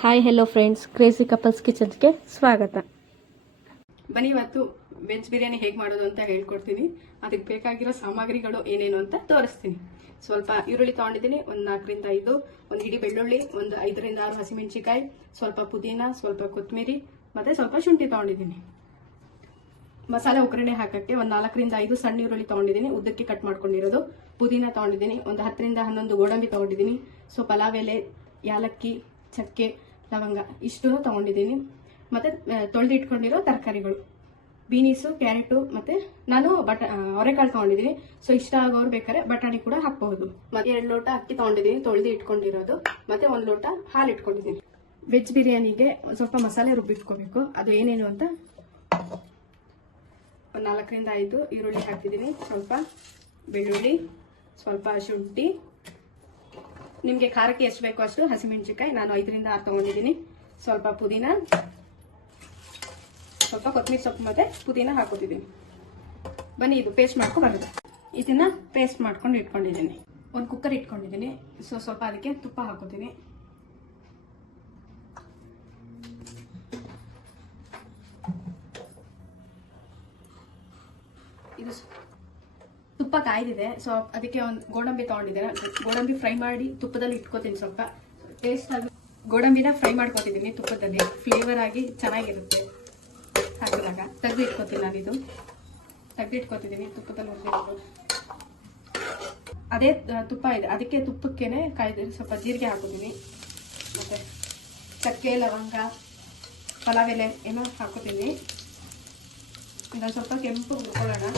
Hi hello friends, crazy couples ಕಿಚನ್ಸ್ಗೆ ಸ್ವಾಗತ. ಬನ್ನಿ, ಇವತ್ತು ವೆಜ್ ಬಿರಿಯಾನಿ ಹೇಗೆ ಮಾಡೋದು ಅಂತ ಹೇಳ್ಕೊಡ್ತೀನಿ. ಅದಕ್ಕೆ ಬೇಕಾಗಿರೋ ಸಾಮಗ್ರಿಗಳು ಏನೇನು ಅಂತ ತೋರಿಸ್ತೀನಿ. ಸ್ವಲ್ಪ ಈರುಳ್ಳಿ ತಗೊಂಡಿದ್ದೀನಿ, ಒಂದು 4ರಿಂದ 5, ಒಂದು ಹಿಡಿ ಬೆಳ್ಳುಳ್ಳಿ, ಒಂದು 5ರಿಂದ 6 ಹಸಿಮೆಣಸಿಕಾಯಿ, ಸ್ವಲ್ಪ ಪುದೀನ, ಸ್ವಲ್ಪ ಕೊತ್ತಂಬರಿ ಮತ್ತೆ ಸ್ವಲ್ಪ ಶುಂಠಿ ತಗೊಂಡಿದ್ದೀನಿ. ಮಸಾಲೆ ಒಗ್ಗರಣೆ ಹಾಕಕ್ಕೆ ಒಂದು 4ರಿಂದ 5 ಸಣ್ಣ ಈರುಳ್ಳಿ ತಗೊಂಡಿದ್ದೀನಿ, ಉದ್ದಕ್ಕೆ ಕಟ್ ಮಾಡ್ಕೊಂಡಿರೋದು. ಪುದೀನ ತಗೊಂಡಿದ್ದೀನಿ, ಒಂದು 10ರಿಂದ 11 ಗೋಡಂಬಿ ತಗೊಂಡಿದ್ದೀನಿ. ಸೊ ಪಲಾವ್ ಎಲೆ, ಯಾಲಕ್ಕಿ, ಚಕ್ಕೆ, ಲವಂಗ ಇಷ್ಟು ತಗೊಂಡಿದ್ದೀನಿ. ಮತ್ತೆ ತೊಳೆದು ಇಟ್ಕೊಂಡಿರೋ ತರಕಾರಿಗಳು, ಬೀನೀಸು, ಕ್ಯಾರೆಟು, ಮತ್ತೆ ನಾನು ಅವರೆಕಾಳು ತಗೊಂಡಿದ್ದೀನಿ. ಸೊ ಇಷ್ಟ ಆಗೋರು ಬೇಕಾದ್ರೆ ಬಟಾಣಿ ಕೂಡ ಹಾಕಬಹುದು. ಮತ್ತೆ 2 ಲೋಟ ಅಕ್ಕಿ ತಗೊಂಡಿದ್ದೀನಿ, ತೊಳೆದು ಇಟ್ಕೊಂಡಿರೋದು. ಮತ್ತೆ 1 ಲೋಟ ಹಾಲು ಇಟ್ಕೊಂಡಿದ್ದೀನಿ. ವೆಜ್ ಬಿರಿಯಾನಿಗೆ ಸ್ವಲ್ಪ ಮಸಾಲೆ ರುಬ್ಬಿಟ್ಕೋಬೇಕು. ಅದು ಏನೇನು ಅಂತ, ಒಂದು 4ರಿಂದ 5 ಈರುಳ್ಳಿ ಹಾಕ್ತಿದ್ದೀನಿ, ಸ್ವಲ್ಪ ಬೆಳ್ಳುಳ್ಳಿ, ಸ್ವಲ್ಪ ಶುಂಠಿ, ನಿಮಗೆ ಖಾರಕ್ಕೆ ಎಷ್ಟು ಬೇಕೋ ಅಷ್ಟು ಹಸಿಮೆಣಸಿಕಾಯಿ, ನಾನು 5ರಿಂದ 6 ತಗೊಂಡಿದ್ದೀನಿ. ಸ್ವಲ್ಪ ಪುದೀನ, ಸ್ವಲ್ಪ ಕೊತ್ತಂಬರಿ ಸೊಪ್ಪು ಮತ್ತೆ ಪುದೀನ ಹಾಕೋತಿದ್ದೀನಿ. ಬನ್ನಿ, ಇದು ಪೇಸ್ಟ್ ಮಾಡ್ಕೊಂಡು ಇದನ್ನ ಪೇಸ್ಟ್ ಮಾಡ್ಕೊಂಡು ಇಟ್ಕೊಂಡಿದ್ದೀನಿ. ಒಂದು ಕುಕ್ಕರ್ ಇಟ್ಕೊಂಡಿದ್ದೀನಿ. ಸೊ ಸ್ವಲ್ಪ ಅದಕ್ಕೆ ತುಪ್ಪ ಹಾಕೋತೀನಿ. ಇದು ತುಪ್ಪ ಕಾಯ್ದಿದೆ. ಸೊ ಅದಕ್ಕೆ ಒಂದು ಗೋಡಂಬಿ ತಗೊಂಡಿದ್ದೇನೆ. ಗೋಡಂಬಿ ಫ್ರೈ ಮಾಡಿ ತುಪ್ಪದಲ್ಲಿ ಇಟ್ಕೋತೀನಿ. ಸ್ವಲ್ಪ ಟೇಸ್ಟ್ ಆಗಿ ಗೋಡಂಬಿನ ಫ್ರೈ ಮಾಡ್ಕೊತಿದ್ದೀನಿ ತುಪ್ಪದಲ್ಲಿ, ಫ್ಲೇವರ್ ಆಗಿ ಚೆನ್ನಾಗಿರುತ್ತೆ. ಹಾಕಿದಾಗ ತೆಗೆದು ಇಟ್ಕೋತೀನಿ. ನಾನಿದು ತೆಗೆದು ಇಟ್ಕೋತಿದ್ದೀನಿ ತುಪ್ಪದಲ್ಲಿ ಹುರಿದಿರೋದು. ಅದೇ ತುಪ್ಪ ಇದೆ, ಅದಕ್ಕೆ ತುಪ್ಪಕ್ಕೇನೆ ಕಾಯ್ದು ಸ್ವಲ್ಪ ಜೀರಿಗೆ ಹಾಕೋತೀನಿ. ಮತ್ತೆ ಚಕ್ಕೆ, ಲವಂಗ, ಪಲಾವ್ ಎಲೆ ಏನೋ ಹಾಕೋತೀನಿ. ಇದನ್ನು ಸ್ವಲ್ಪ ಕೆಂಪು ಹುರ್ಕೊಳ್ಳೋಣ,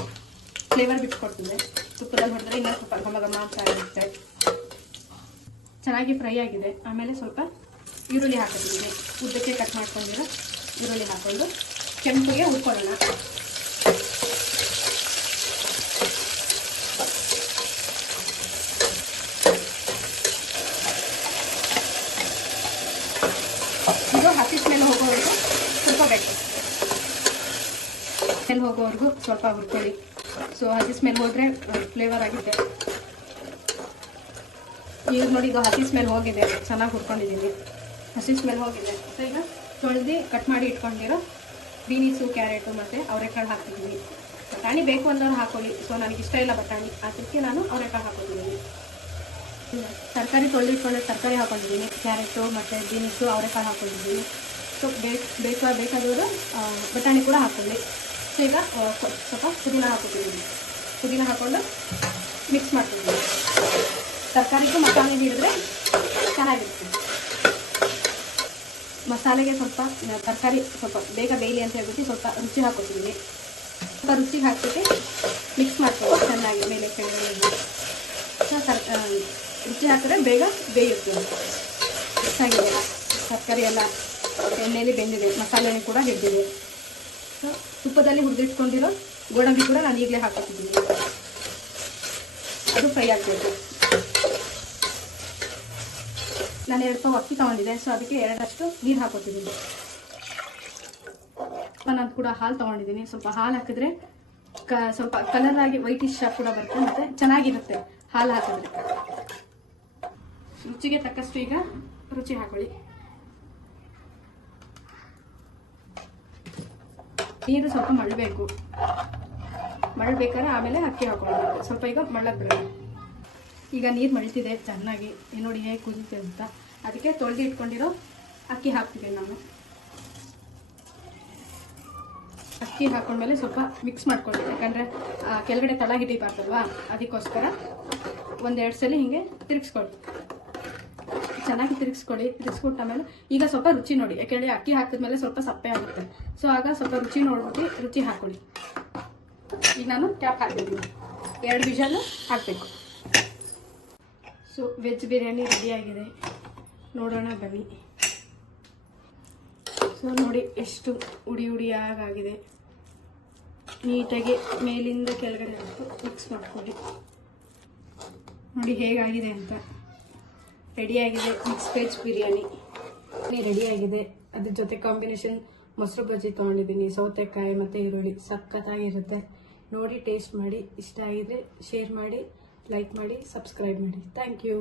ಫ್ಲೇವರ್ ಬಿಟ್ಕೊಡ್ತದೆ. ತುಪ್ಪದಲ್ಲಿ ಹೊಡೆದ್ರೆ ಇನ್ನೂ ಸ್ವಲ್ಪ ಘಮ ಘಮ ಅಂತ ಇರುತ್ತೆ. ಚೆನ್ನಾಗಿ ಫ್ರೈ ಆಗಿದೆ. ಆಮೇಲೆ ಸ್ವಲ್ಪ ಈರುಳ್ಳಿ ಹಾಕಿದ್ದೀನಿ, ಉದ್ದಕ್ಕೆ ಕಟ್ ಮಾಡ್ಕೊಂಡಿರೋ ಈರುಳ್ಳಿ ಹಾಕೊಂಡು ಕೆಂಪಿಗೆ ಹುರ್ಕೊಳ್ಳೋಣ. ಇದು ಹಸಿ ಸ್ಮೆಲ್ ಹೋಗೋವರೆಗೂ ಸ್ವಲ್ಪ ಬೇಕು. ಸ್ಮೆಲ್ ಹೋಗೋವರೆಗೂ ಸ್ವಲ್ಪ ಹುರ್ಕೊಳ್ಳಿ. ಸೊ ಹಸಿ ಸ್ಮೆಲ್ ಹೋದ್ರೆ ಫ್ಲೇವರ್ ಆಗಿದೆ. ಈಗ ನೋಡಿ, ಇದು ಹಸಿ ಸ್ಮೆಲ್ ಹೋಗಿದೆ, ಚೆನ್ನಾಗಿ ಹುರ್ಕೊಂಡಿದ್ದೀನಿ. ಹಸಿ ಸ್ಮೆಲ್ ಹೋಗಿದೆ. ಸೊ ಈಗ ತೊಳೆದು ಕಟ್ ಮಾಡಿ ಇಟ್ಕೊಂಡಿರೋ ಬೀನೀಸು, ಕ್ಯಾರೆಟು ಮತ್ತು ಅವರೆಕಾಳು ಹಾಕ್ತಿದ್ದೀನಿ. ಬಟಾಣಿ ಬೇಕು ಅಂದವ್ರು ಹಾಕೊಳ್ಳಿ. ಸೊ ನನಗೆ ಇಷ್ಟ ಇಲ್ಲ ಬಟಾಣಿ, ಅದಕ್ಕೆ ನಾನು ಅವರೆಕಾಳು ಹಾಕೊಂಡಿದ್ದೀನಿ. ತರಕಾರಿ ತೊಳೆದು ಇಟ್ಕೊಂಡ್ರೆ ತರಕಾರಿ ಹಾಕೊಂಡಿದ್ದೀನಿ, ಕ್ಯಾರೆಟು ಮತ್ತು ಬೀನೀಸು, ಅವರೆಕಾಳು ಹಾಕೊಂಡಿದ್ದೀನಿ. ಸೊ ಬೇಕಾದವರು ಬಟಾಣಿ ಕೂಡ ಹಾಕೊಳ್ಳಿ. ಸೊ ಈಗ ಸ್ವಲ್ಪ ಪುದೀನ ಹಾಕೋತಿದ್ದೀನಿ. ಪುದೀನ ಹಾಕೊಂಡು ಮಿಕ್ಸ್ ಮಾಡ್ತಿದ್ದೀನಿ. ತರಕಾರಿಗೂ ಮಸಾಲೆ ಹಿಡಿದ್ರೆ ಚೆನ್ನಾಗಿರುತ್ತೆ. ಮಸಾಲೆಗೆ ಸ್ವಲ್ಪ ತರಕಾರಿ ಸ್ವಲ್ಪ ಬೇಗ ಬೇಯಲಿ ಅಂತ ಹೇಳ್ಬಿಟ್ಟು ಸ್ವಲ್ಪ ರುಚಿ ಹಾಕೋತಿದ್ದೀನಿ. ಸ್ವಲ್ಪ ರುಚಿಗೆ ಹಾಕ್ಬಿಟ್ಟು ಮಿಕ್ಸ್ ಮಾಡ್ತೀನಿ ಚೆನ್ನಾಗಿ, ಮೇಲೆ ಕೆಳಗಡೆ. ರುಚಿ ಹಾಕಿದ್ರೆ ಬೇಗ ಬೇಯುತ್ತೆ. ಚೆನ್ನಾಗಿದೆ. ತರಕಾರಿ ಎಲ್ಲ ಎಣ್ಣೆಯಲ್ಲಿ ಬೆಂದಿದೆ, ಮಸಾಲೆ ಕೂಡ ಹಿಡಿದಿದೆ. ತುಪ್ಪದಲ್ಲಿ ಹುರಿದಿಟ್ಕೊಂಡಿರೋ ಗೋಡಂಬಿ ಕೂಡ ನಾನು ಈಗಲೇ ಹಾಕೋತಿದ್ದೀನಿ. ಅದು ಫ್ರೈ ಆಗಬೇಕು. ನಾನು 2 ಪಾವ್ ಅಕ್ಕಿ ತಗೊಂಡಿದ್ದೆ. ಸೊ ಅದಕ್ಕೆ 2ರಷ್ಟು ನೀರು ಹಾಕೋತಿದ್ದೀನಿ. ನಾನು ಕೂಡ ಹಾಲು ತಗೊಂಡಿದ್ದೀನಿ. ಸ್ವಲ್ಪ ಹಾಲು ಹಾಕಿದ್ರೆ ಸ್ವಲ್ಪ ಕಲರ್ ಆಗಿ ವೈಟಿಶ್ ಕೂಡ ಬರುತ್ತೆ, ಮತ್ತೆ ಚೆನ್ನಾಗಿರುತ್ತೆ ಹಾಲು ಹಾಕಿದ್ರೆ. ರುಚಿಗೆ ತಕ್ಕಷ್ಟು ಈಗ ರುಚಿ ಹಾಕೊಳ್ಳಿ. ನೀರು ಸ್ವಲ್ಪ ಮಳ್ಳಬೇಕಾದ್ರೆ ಆಮೇಲೆ ಅಕ್ಕಿ ಹಾಕೊಳ್ಳಬೇಕು. ಸ್ವಲ್ಪ ಈಗ ಮಳ್ಳಕ್ಕೆ ಬಿಡೋಣ. ಈಗ ನೀರು ಮಳ್ತಿದೆ ಚೆನ್ನಾಗಿ, ನೋಡಿ ಹೇಗೆ ಕುದಿತೆ ಅಂತ. ಅದಕ್ಕೆ ತೊಳೆದು ಇಟ್ಕೊಂಡಿರೋ ಅಕ್ಕಿ ಹಾಕ್ತಿದ್ದೀನಿ ನಾನು. ಅಕ್ಕಿ ಹಾಕೊಂಡ್ಮೇಲೆ ಸ್ವಲ್ಪ ಮಿಕ್ಸ್ ಮಾಡ್ಕೊಳ್ಳಿ, ಯಾಕಂದರೆ ಕೆಳಗಡೆ ತಳ ಹಿಡಿಬಾರ್ದಲ್ವಾ, ಅದಕ್ಕೋಸ್ಕರ 1-2 ಸಲ ಹಿಂಗೆ ತಿರುಗಿಸ್ಕೊಳ್ಳಿ. ಚೆನ್ನಾಗಿ ತಿರುಗಿಸ್ಕೊಟ್ಟ ಆಮೇಲೆ ಈಗ ಸ್ವಲ್ಪ ರುಚಿ ನೋಡಿ, ಯಾಕೆಂದರೆ ಅಕ್ಕಿ ಹಾಕಿದ್ಮೇಲೆ ಸ್ವಲ್ಪ ಸಪ್ಪೆ ಆಗುತ್ತೆ. ಸೊ ಆಗ ಸ್ವಲ್ಪ ರುಚಿ ನೋಡ್ಬಿಟ್ಟು ರುಚಿ ಹಾಕೊಳ್ಳಿ. ಈಗ ನಾನು ಕ್ಯಾಪ್ ಹಾಕಿದ್ದೀನಿ. 2 ವಿಷಲ್ ಹಾಕಬೇಕು. ಸೊ ವೆಜ್ ಬಿರಿಯಾನಿ ರೆಡಿಯಾಗಿದೆ, ನೋಡೋಣ ಬನ್ನಿ. ಸೊ ನೋಡಿ ಎಷ್ಟು ಉಡಿಯಾಗಾಗಿದೆ. ನೀಟಾಗಿ ಮೇಲಿಂದ ಕೆಳಗಡೆ ಮಿಕ್ಸ್ ಮಾಡ್ಕೊಳ್ಳಿ. ನೋಡಿ ಹೇಗಾಗಿದೆ ಅಂತ. ರೆಡಿಯಾಗಿದೆ ಮಿಕ್ಸ್ ವೆಜ್ ಬಿರಿಯಾನಿ ರೆಡಿಯಾಗಿದೆ. ಅದ್ರ ಜೊತೆ ಕಾಂಬಿನೇಷನ್ ಮೊಸರು ಬಜ್ಜಿ ತೊಗೊಂಡಿದ್ದೀನಿ, ಸೌತೆಕಾಯಿ ಮತ್ತು ಈರುಳ್ಳಿ. ಸಖತ್ತಾಗಿರುತ್ತೆ. ನೋಡಿ ಟೇಸ್ಟ್ ಮಾಡಿ. ಇಷ್ಟ ಆಗಿದ್ರೆ ಶೇರ್ ಮಾಡಿ, ಲೈಕ್ ಮಾಡಿ, ಸಬ್ಸ್ಕ್ರೈಬ್ ಮಾಡಿ. Thank you.